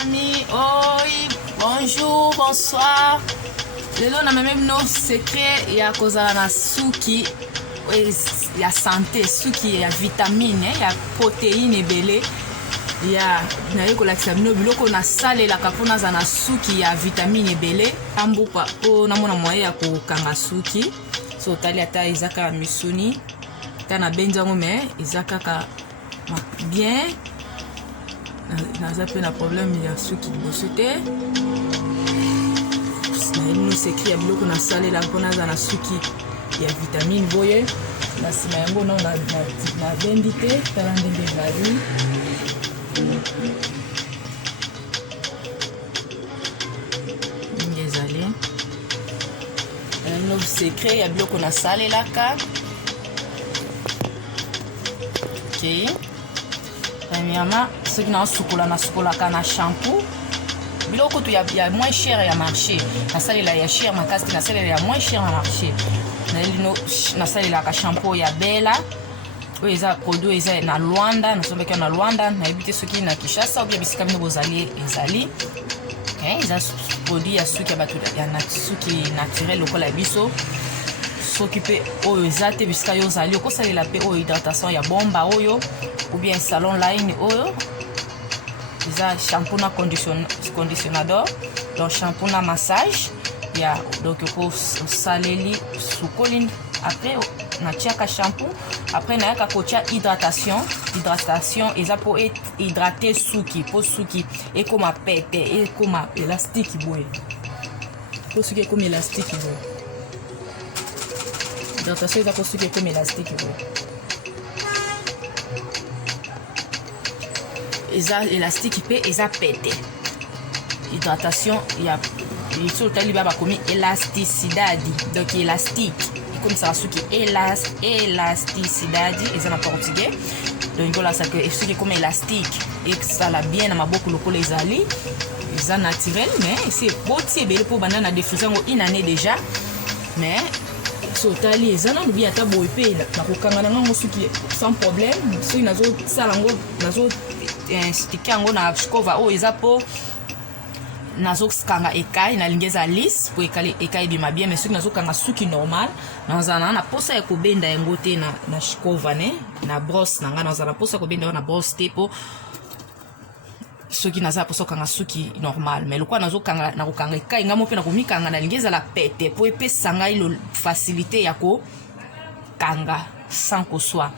Amis, oi, bonjour, bonsoir. Lelo na même no secret ya kozala na suki ya santé, suki ya vitamine, ya protéine ebele. Ya naye kolakisa bino biloko na salelaka mpona aza na suki ya vitamine ebele ambupa mpo namona moye ya kokanga suki so otali ata eza kaka misuni ta na benzi yango me eza kaka bien naza mpe na problème ya suki liboso te nayebino sekri ya biloko na salela mpona aza na suki ya vitamine boye na nsima yango na bendi te tala ndenge ezali ezali no secret ya biloko na salelaka ok premièrement soki nasukolaka na shampoo biloko to ya moins cher ya marché nasalela ya cher makasi te nasalela ya moins cher na marché nasalelaka shampoo ya bela oyo eza produit eza na Luanda nasombaki na Luanda nayebi te soki na Kinshasa obia bisika bino bozali ezali eza produit ya suki ya bato ya suki naturel lokola ya biso soki mpe oyo eza te bisika yo ozali okosalela mpe oyo hydratation ya bomba oyo ou bien salon line oyo eza shampoo na conditionador donc shampoo na massage ya donc okosaleli sukoli après natiaka shampoo après nayaka kotia hydratation eza po hydrater suki po suki ekoma pete ekoma élastique boye po suki ekoma élastique boye hydratation eza po suki ekoma élastique boye eza élastique pe eza pete hydratation ya so otali ba bakomi elasticidade donc élastique comme ça suki elasticidade eza na portugais donc voilà ça que suki comme élastique et ça la bien na maboko lokola ezali eza naturel mais c'est boti ebele po banda na diffusion ngo une année déjà mais so tali eza na lobi ata boy pe na kokanga na ngo suki sans problème so nazo sala ngo nazo sticker ngo na skova o eza po nazokanga ekai nalingi eza lisse po ekai ebima bien mais soki nazokanga suki normal nazala na posa ya kobenda yango te na shikova ne na brosse na nga nazala na posa ya kobenda yango na brosse te po soki nazala posa kokanga suki normal mais lokwa nazokanga na kokanga ekai ngamo mpe nakomikanga nalingi ezala pete po epesa ngai facilité ya kokanga sans koswa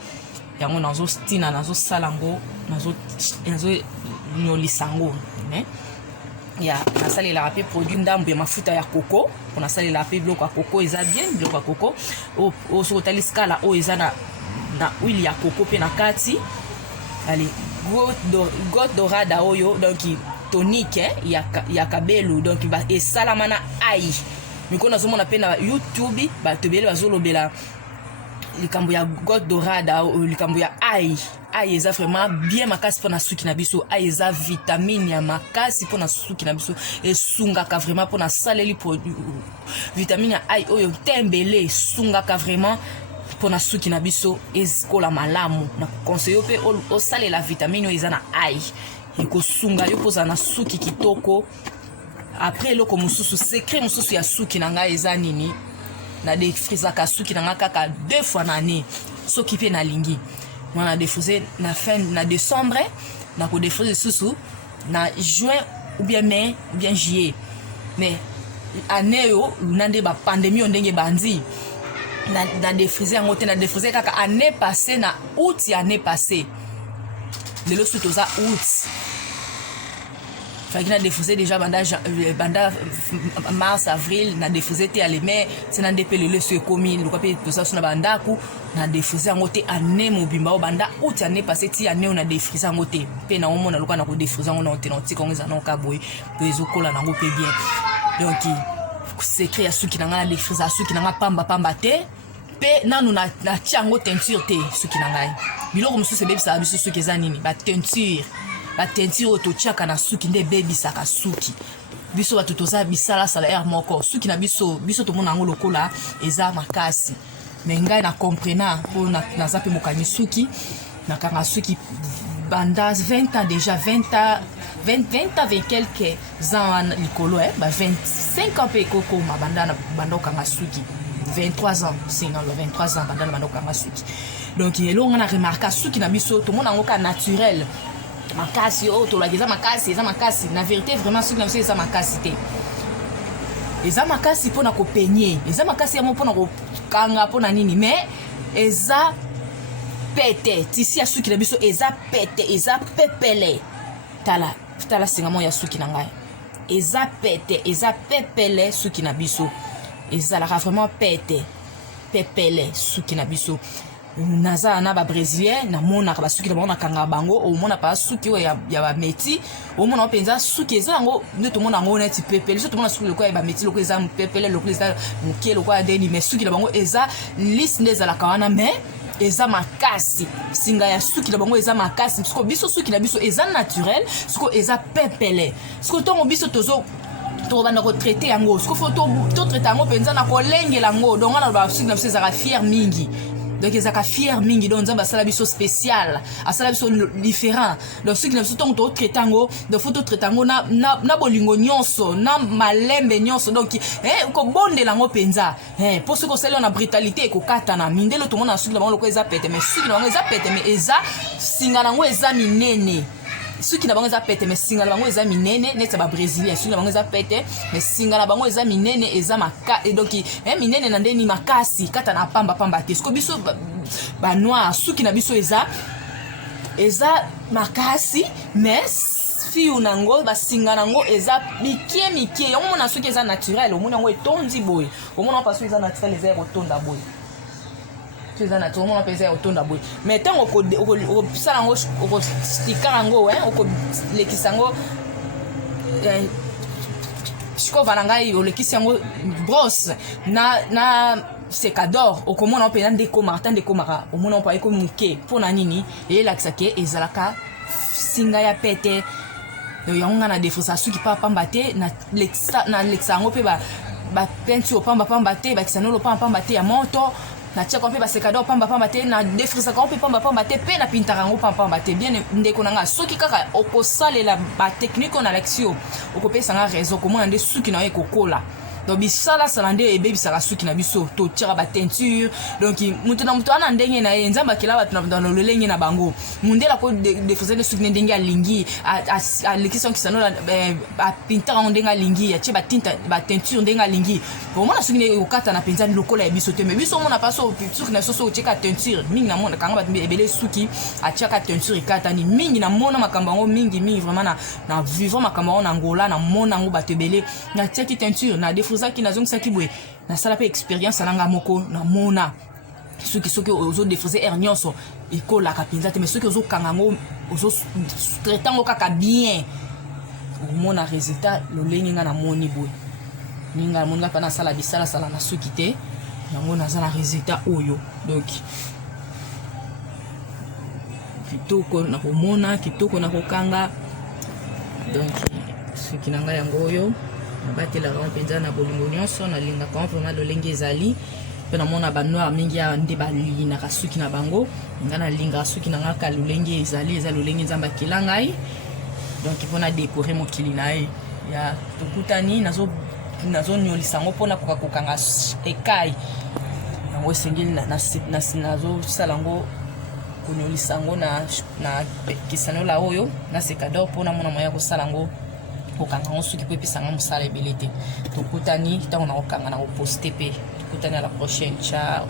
yango nazostina nazosala ngo nazonyolisa ngo ne ya nasalelaka mpe produit ndambu ya mafuta ya koko mpona salela mpe biloko ya koko eza bien biloko ya koko oyo soki otali skala oyo eza na huile ya koko mpe na kati ale goutte dorada oyo donc tonique ya kabelu donc esalama na ai mikolo nazomona mpe na youtube bato ebele bazolobela likambo ya goutte dorada likambo ya ai eza vraiment bien makasi mpona suki na biso ai eza vitamine ya makasi mpona suki na biso esungaka vraiment mpona saleli vitamine ya ai oyo tembele esungaka vraiment mpona suki na biso ezikola malamu na conseil yo mpe osalela vitamine oyo eza na ai ekosunga yo mpozala na suki kitoko après eloko mosusu secret mosusu ya suki na ngai eza nini na defrisaka suki na ngai kaka 2 fois na année soki mpe nalingi na défrisé na fin na décembre na ko défrisé susu na juin ou bien mai ou bien juillet mais année yo nande ba pandémie ndenge bandi na défrisé yango te na défrisé kaka année passée na août ya année passée lelo surtout za août fakina défrisé déjà banda mars avril na défrisé te ale mais c'est na ndepele le se komi lokwa pe tosa suna bandaku na défrisé yango te année mobimba o banda août année passée ti année on a défrisé yango te pe na omona lokwa na ko défrisé yango na te na ti kongo za na ka boy pe ezokola nango pe bien donc secret ya suki na nga na défrisé suki na nga pamba te pe nanu na tiango teinture te suki na ngai biloko mosusu ebebisa biso suki eza nini ba teinture oyo totiaka na suki nde ebebisaka suki biso bato toza bisalasala aire moko suki na biso tomona yango lokola eza makasi mais ngai na comprena mpo naza mpe mokangi suki nakanga suki banda 20 ans déjà 20 ans 20 ans 20 quelques ans likolo 25 ans pe koko mabanda na bando kanga suki 23 ans singa 23 ans banda na bando kanga suki donc elonga na remarquer suki na biso to mona ngoka naturel makasi to la eza makasi na vérité vraiment suki na biso eza makasi te eza makasi pona ko peigner eza makasi ya mo pona ko kanga pona nini mais eza pete tisi ya suki na biso eza pete eza pepele tala singa mo ya suki na ngai eza pete eza pepele suki na biso ezalaka vraiment pepele suki na biso naza na ba brésilien na mona ka basuki na bango na kanga bango o mona pa suki ya ba meti o mona penza suki eza ngo ndeto mona ngo neti pepele so to mona suki lokwa ya ba meti lokwa eza pepele lokwa eza mukie lokwa ya deni mais suki na bango eza liste ndeza la kawana mais eza makasi singa ya suki na bango eza makasi siko biso suki na biso eza naturel siko eza pepele siko tongo biso tozo to banda ko traiter yango siko faut to traiter yango penza na ko lengela ngo donc na ba suki na biso eza fier mingi donc ezaka fier mingi donc nzamba asala biso spécial asala biso différent donc ceux qui ne sont pas to traiter ngo de photo traiter ngo na bolingo nyonso na malembe nyonso donc ko bondela ngo penza pour ce que c'est la brutalité ko kata na mindelo to mona suki na bango ko eza pete mais suki na bango eza pete mais eza singa nango eza minene suki na bango eza pete mais singa na bango eza minene neta ba brésilien suki na bango eza pete mais singa na bango eza minene eza maka et donc minene na ndeni makasi kata na pamba te sko biso ba noir suki na biso eza makasi mais fiu nango ba singa nango eza mikie yango na suki eza naturel omona ngo etondi boy omona pa suki eza naturel eza kotonda boy eza na tout le monde pesa otonda boy mais tant au sala ngo au sticker ngo au lekisa ngo shiko vananga au lekisa ngo brosse na secador au comment on peut ndeko martin ndeko mara au monde on peut ko muke pona nini et la kisake ezalaka singa ya pete yango na défense suki pa pamba te na lexa ngo pe ba peinture pamba te ba kisano lo pamba te ya moto na tia ko pe ba secador pamba te na défrisa ko pe pamba te pe na pintara ngo pamba te bien ndeko nanga soki kaka okosalela ba technique on alexio okopesa nga réseau comment ande suki na ekokola donc bisala salande ebe bisala suki na biso to tira ba teinture donc mutu na mutu ana ndenge na nzamba kila batu na lolenge na bango mundela ko défrisa de suki ndenge alingi a l'équipe qui sanola a pintara ndenge alingi ya tia ba tinta ba teinture ndenge alingi au moins suki ne okata na penza lokola ya biso te mais biso mona paso suki na soso tika teinture mingi na mona kanga batu ebele suki a tia ka teinture ikata ni mingi na mona makambango mingi vraiment na vivant makambango na ngola na mona ngo batu ebele na tia ki teinture na défrisa qui na zongi saki boy na sala pe expérience nanga moko na mona soki ozo défriser nyonso ekola ka penza te mais soki ozo kangango ozo traitant ngo kaka bien mona résultat lo lengi nga na moni boy ninga monga pa na sala bisala sala na soki te yango na za na résultat oyo donc kitoko na komona kitoko na kokanga donc soki nanga yango oyo batela ka penza na bolingo nyonso na linga ka vraiment lo lengi ezali pe na mona ba noir mingi ya nde bali na kasuki na bango ngana linga suki na ngaka lo lengi ezali lo lengi nzamba kilangai donc ipona décorer mokili na ye ya tokutani nazo nyolisa ngo pona kokanga ekai yango sengeli nazo sala ngo kunyolisa ngo na kisano la oyo na secador pona mona moya ko sala ngo kokanga ngo suki pe sanga musala ebele te tokutani tango na kokanga na ko poster pe tokutani à la prochaine ciao.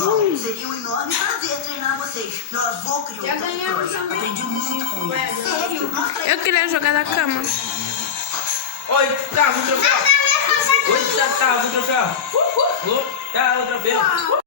Bom, seria um enorme prazer treinar vocês. Meu avô criou Já o ganhamos também. Aprendi muito com ele. Sério? Mostra aí. Eu queria jogar na cama. Oi, tá, o troféu. Oi, tá, o troféu. Tá, o troféu.